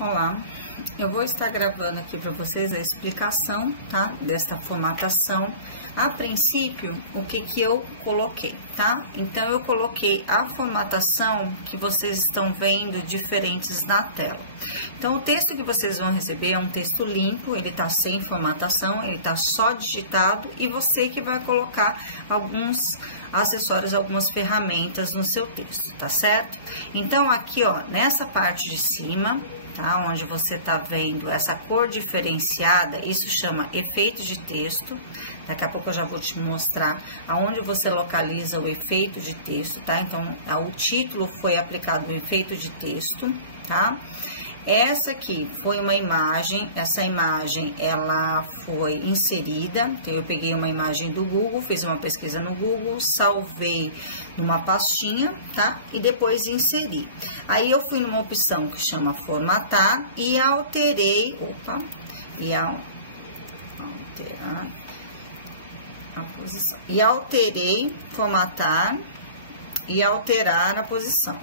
Olá, eu vou estar gravando aqui para vocês a explicação, tá, desta formatação. A princípio, o que eu coloquei, tá? Então, eu coloquei a formatação que vocês estão vendo diferentes na tela. Então, o texto que vocês vão receber é um texto limpo, ele tá sem formatação, ele tá só digitado e você que vai colocar alguns acessórios, algumas ferramentas no seu texto, tá certo? Então, aqui, ó, nessa parte de cima, tá? Onde você tá vendo essa cor diferenciada, isso chama efeito de texto. Daqui a pouco eu já vou te mostrar aonde você localiza o efeito de texto, tá? Então, o título foi aplicado no efeito de texto, tá? Essa aqui foi uma imagem, essa imagem ela foi inserida, então eu peguei uma imagem do Google, fiz uma pesquisa no Google, salvei numa pastinha, tá? E depois inseri. Aí eu fui numa opção que chama formatar e alterei, alterar a posição. E alterei, formatar e alterar a posição,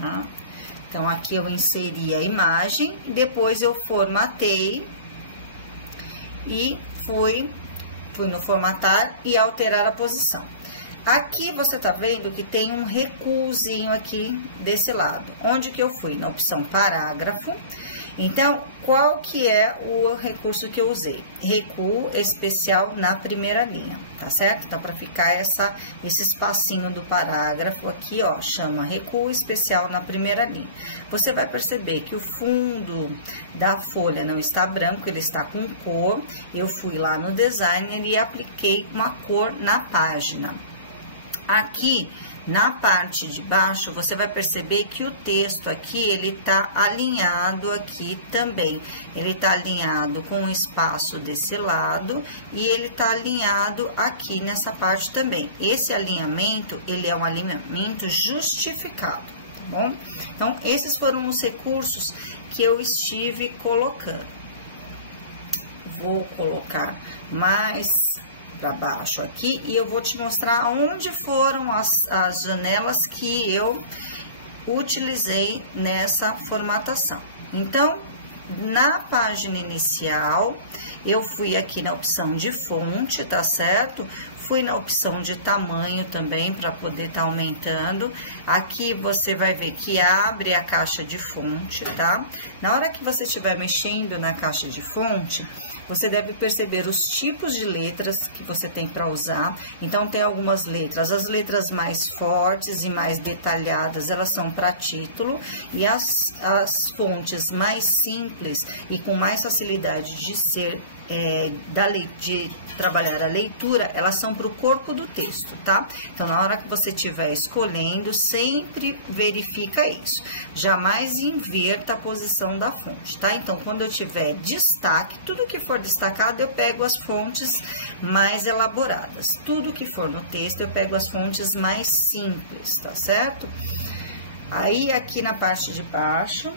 tá? Então, aqui eu inseri a imagem, depois eu formatei e fui no formatar e alterar a posição. Aqui você tá vendo que tem um recuozinho aqui desse lado. Onde que eu fui? Na opção parágrafo. Então, qual que é o recurso que eu usei? Recuo especial na primeira linha, tá certo? Então, para ficar esse espacinho do parágrafo aqui, ó, chama recuo especial na primeira linha. Você vai perceber que o fundo da folha não está branco, ele está com cor. Eu fui lá no designer e apliquei uma cor na página. Aqui, na parte de baixo, você vai perceber que o texto aqui, ele tá alinhado aqui também. Ele tá alinhado com o espaço desse lado e ele tá alinhado aqui nessa parte também. Esse alinhamento, ele é um alinhamento justificado, tá bom? Então, esses foram os recursos que eu estive colocando. Vou colocar mais para baixo aqui e eu vou te mostrar onde foram as janelas que eu utilizei nessa formatação. Então, na página inicial, eu fui aqui na opção de fonte, tá certo? Fui na opção de tamanho também, para poder estar aumentando. Aqui você vai ver que abre a caixa de fonte, tá? Na hora que você estiver mexendo na caixa de fonte, você deve perceber os tipos de letras que você tem para usar. Então, tem algumas letras. As letras mais fortes e mais detalhadas, elas são para título. E as fontes mais simples e com mais facilidade de ser, de trabalhar a leitura, elas são para o corpo do texto, tá? Então, na hora que você estiver escolhendo, sempre verifica isso. Jamais inverta a posição da fonte, tá? Então, quando eu tiver destaque, tudo que for destacado, eu pego as fontes mais elaboradas. Tudo que for no texto, eu pego as fontes mais simples, tá certo? Aí, aqui na parte de baixo,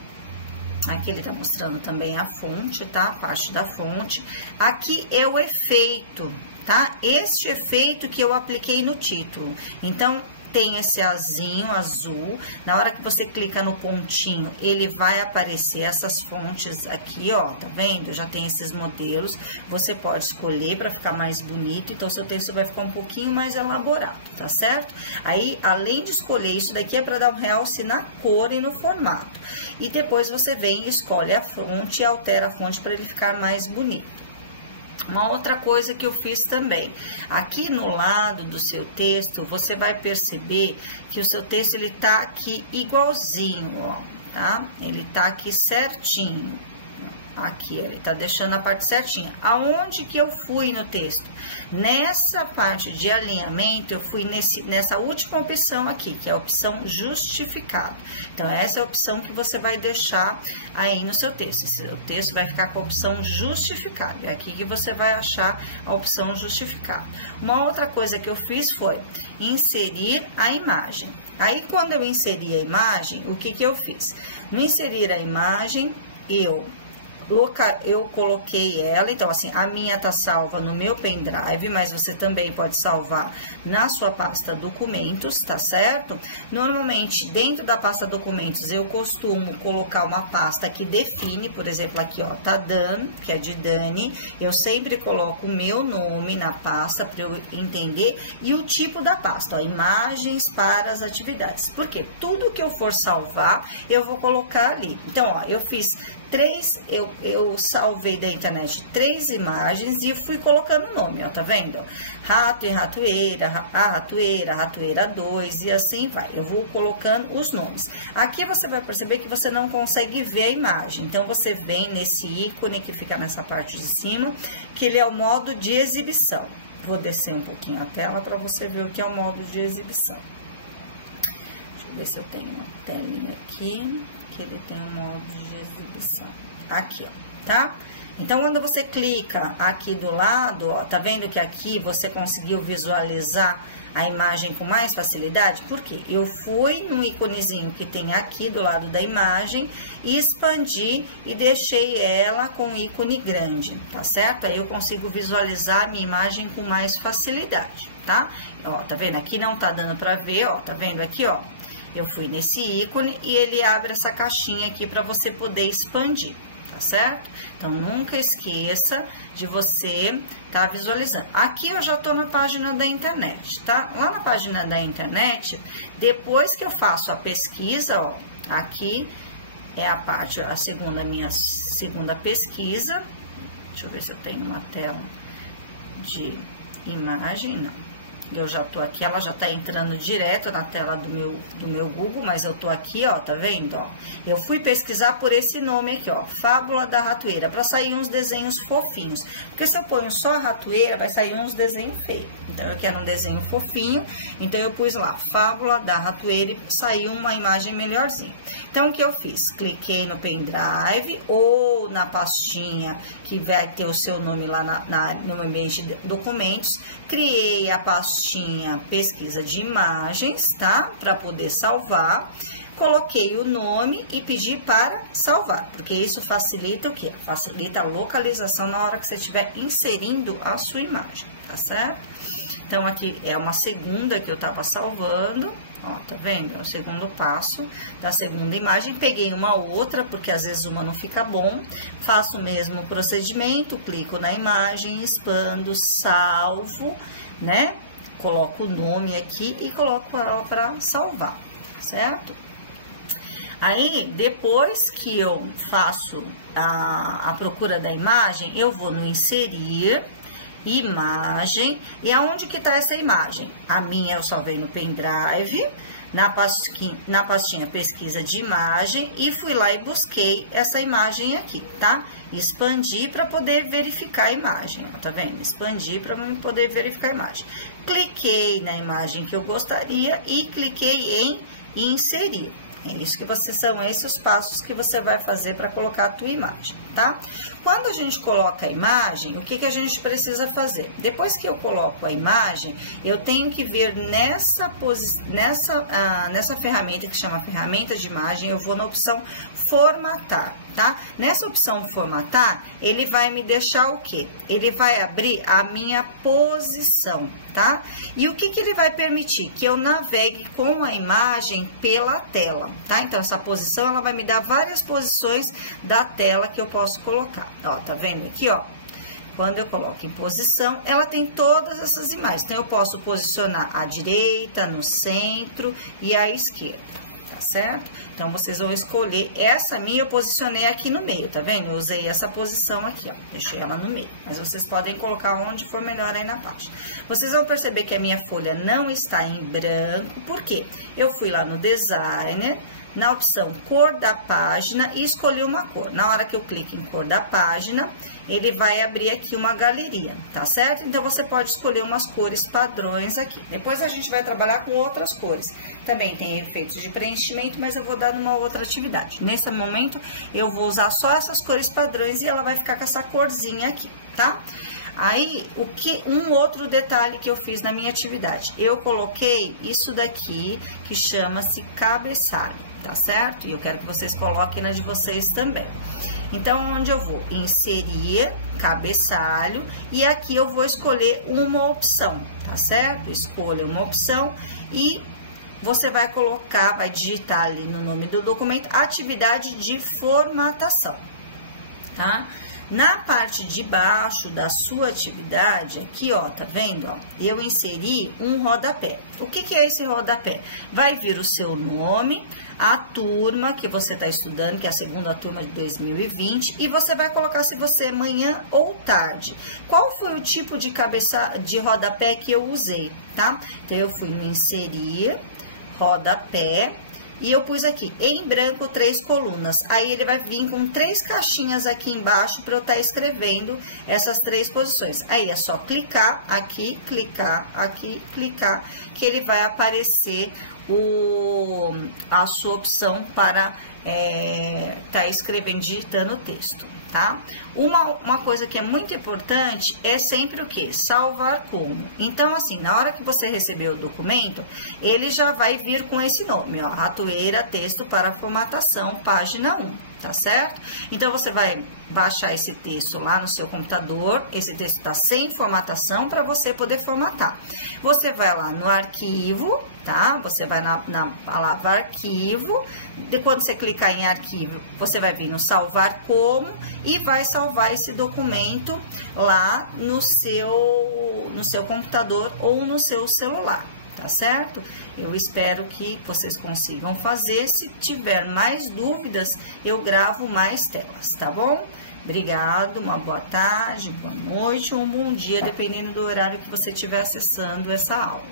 aqui ele tá mostrando também a fonte, tá? A parte da fonte. Aqui é o efeito, tá? Este efeito que eu apliquei no título. Então, tem esse azinho azul, na hora que você clica no pontinho, ele vai aparecer essas fontes aqui, ó, tá vendo? Já tem esses modelos, você pode escolher para ficar mais bonito, então seu texto vai ficar um pouquinho mais elaborado, tá certo? Aí, além de escolher isso daqui, é para dar um realce na cor e no formato. E depois você vem e escolhe a fonte e altera a fonte para ele ficar mais bonito. Uma outra coisa que eu fiz também, aqui no lado do seu texto, você vai perceber que o seu texto, ele tá aqui igualzinho, ó, tá? Ele tá aqui certinho. Aqui, ele tá deixando a parte certinha. Aonde que eu fui no texto? Nessa parte de alinhamento, eu fui nessa última opção aqui, que é a opção justificado. Então, essa é a opção que você vai deixar aí no seu texto. O texto vai ficar com a opção justificado. É aqui que você vai achar a opção justificado. Uma outra coisa que eu fiz foi inserir a imagem. Aí, quando eu inseri a imagem, o que eu fiz? No inserir a imagem, eu eu coloquei ela, então assim, a minha tá salva no meu pendrive, mas você também pode salvar na sua pasta documentos, tá certo? Normalmente, dentro da pasta documentos, eu costumo colocar uma pasta que define, por exemplo, aqui, ó, tá Dan, que é de Dani, eu sempre coloco o meu nome na pasta para eu entender, e o tipo da pasta, ó, imagens para as atividades, porque tudo que eu for salvar, eu vou colocar ali. Então, ó, eu fiz eu salvei da internet 3 imagens e fui colocando o nome, ó, tá vendo? Rato e ratoeira, a ratoeira, ratoeira 2 e assim vai. Eu vou colocando os nomes. Aqui você vai perceber que você não consegue ver a imagem, então você vem nesse ícone que fica nessa parte de cima, que ele é o modo de exibição. Vou descer um pouquinho a tela para você ver o que é o modo de exibição. Deixa eu ver se eu tenho uma telinha aqui, que ele tem um modo de exibição. Aqui, ó, tá? Então, quando você clica aqui do lado, ó, tá vendo que aqui você conseguiu visualizar a imagem com mais facilidade? Por quê? Eu fui no íconezinho que tem aqui do lado da imagem e expandi e deixei ela com ícone grande, tá certo? Aí eu consigo visualizar a minha imagem com mais facilidade, tá? Ó, tá vendo? Aqui não tá dando pra ver, ó, tá vendo aqui, ó? Eu fui nesse ícone e ele abre essa caixinha aqui para você poder expandir, tá certo? Então, nunca esqueça de você estar visualizando. Aqui eu já tô na página da internet, tá? Lá na página da internet, depois que eu faço a pesquisa, ó, aqui é a parte, minha segunda pesquisa. Deixa eu ver se eu tenho uma tela de imagem, não. Eu já tô aqui, ela já tá entrando direto na tela do meu Google, mas eu tô aqui, ó, tá vendo, ó? Eu fui pesquisar por esse nome aqui, ó, Fábula da Ratoeira, para sair uns desenhos fofinhos. Porque se eu ponho só a ratoeira, vai sair uns desenhos feios. Então, eu quero um desenho fofinho, então eu pus lá, Fábula da Ratoeira, e saiu uma imagem melhorzinha. Então, o que eu fiz? Cliquei no pendrive ou na pastinha que vai ter o seu nome lá no ambiente de documentos, criei a pastinha pesquisa de imagens, tá? Para poder salvar. Coloquei o nome e pedi para salvar, porque isso facilita o quê? Facilita a localização na hora que você estiver inserindo a sua imagem, tá certo? Então, aqui é uma segunda que eu tava salvando, ó, tá vendo? É o segundo passo da segunda imagem. Peguei uma outra, porque às vezes uma não fica bom. Faço o mesmo procedimento, clico na imagem, expando, salvo, né? Coloco o nome aqui e coloco ela para salvar, certo? Aí, depois que eu faço a procura da imagem, eu vou no inserir, imagem, e aonde que tá essa imagem? A minha eu salvei no pendrive, na pastinha pesquisa de imagem, e fui lá e busquei essa imagem aqui, tá? Expandi para poder verificar a imagem, ó, tá vendo? Expandi para poder verificar a imagem. Cliquei na imagem que eu gostaria e cliquei em inserir. É isso que são esses os passos que você vai fazer para colocar a tua imagem, tá? Quando a gente coloca a imagem, o que a gente precisa fazer? Depois que eu coloco a imagem, eu tenho que ver nessa ferramenta que chama ferramenta de imagem, eu vou na opção formatar, tá? Nessa opção formatar, ele vai me deixar o quê? Ele vai abrir a minha posição, tá? E o que ele vai permitir? Que eu navegue com a imagem pela tela, tá? Então, essa posição, ela vai me dar várias posições da tela que eu posso colocar. Ó, tá vendo aqui, ó? Quando eu coloco em posição, ela tem todas essas imagens. Então, eu posso posicionar à direita, no centro e à esquerda, tá certo? Então, vocês vão escolher. Essa minha eu posicionei aqui no meio, tá vendo? Eu usei essa posição aqui, ó. Deixei ela no meio. Mas vocês podem colocar onde for melhor aí na página. Vocês vão perceber que a minha folha não está em branco. Por quê? Eu fui lá no Designer, na opção cor da página e escolhi uma cor. Na hora que eu clico em cor da página, ele vai abrir aqui uma galeria, tá certo? Então, você pode escolher umas cores padrões aqui. Depois a gente vai trabalhar com outras cores. Também tem efeitos de preenchimento, mas eu vou dar numa outra atividade. Nesse momento, eu vou usar só essas cores padrões e ela vai ficar com essa corzinha aqui, tá? Aí, um outro detalhe que eu fiz na minha atividade, eu coloquei isso daqui, que chama-se cabeçalho, tá certo? E eu quero que vocês coloquem na de vocês também. Então, onde eu vou? Inserir cabeçalho, e aqui eu vou escolher uma opção, tá certo? Escolha uma opção e você vai colocar, vai digitar ali no nome do documento, atividade de formatação, tá? Na parte de baixo da sua atividade, aqui, ó, tá vendo, ó? Eu inseri um rodapé. O que é esse rodapé? Vai vir o seu nome, a turma que você está estudando, que é a segunda turma de 2020, e você vai colocar se você é manhã ou tarde. Qual foi o tipo de rodapé que eu usei, tá? Então, eu fui no inserir, rodapé, e eu pus aqui, em branco, 3 colunas. Aí, ele vai vir com 3 caixinhas aqui embaixo para eu estar escrevendo essas 3 posições. Aí, é só clicar aqui, clicar, que ele vai aparecer a sua opção para tá escrevendo, digitando o texto, tá? Uma coisa que é muito importante é sempre o que? Salvar como. Então, assim, na hora que você receber o documento, ele já vai vir com esse nome, ó, Ratoeira Texto para Formatação, página 1. Tá certo? Então, você vai baixar esse texto lá no seu computador. Esse texto está sem formatação para você poder formatar. Você vai lá no arquivo, tá? Você vai na palavra arquivo. Quando você clicar em arquivo, você vai vir no salvar como e vai salvar esse documento lá no seu computador ou no seu celular. Tá certo? Eu espero que vocês consigam fazer. Se tiver mais dúvidas, eu gravo mais telas, tá bom? Obrigado, uma boa tarde, boa noite ou um bom dia, dependendo do horário que você estiver acessando essa aula.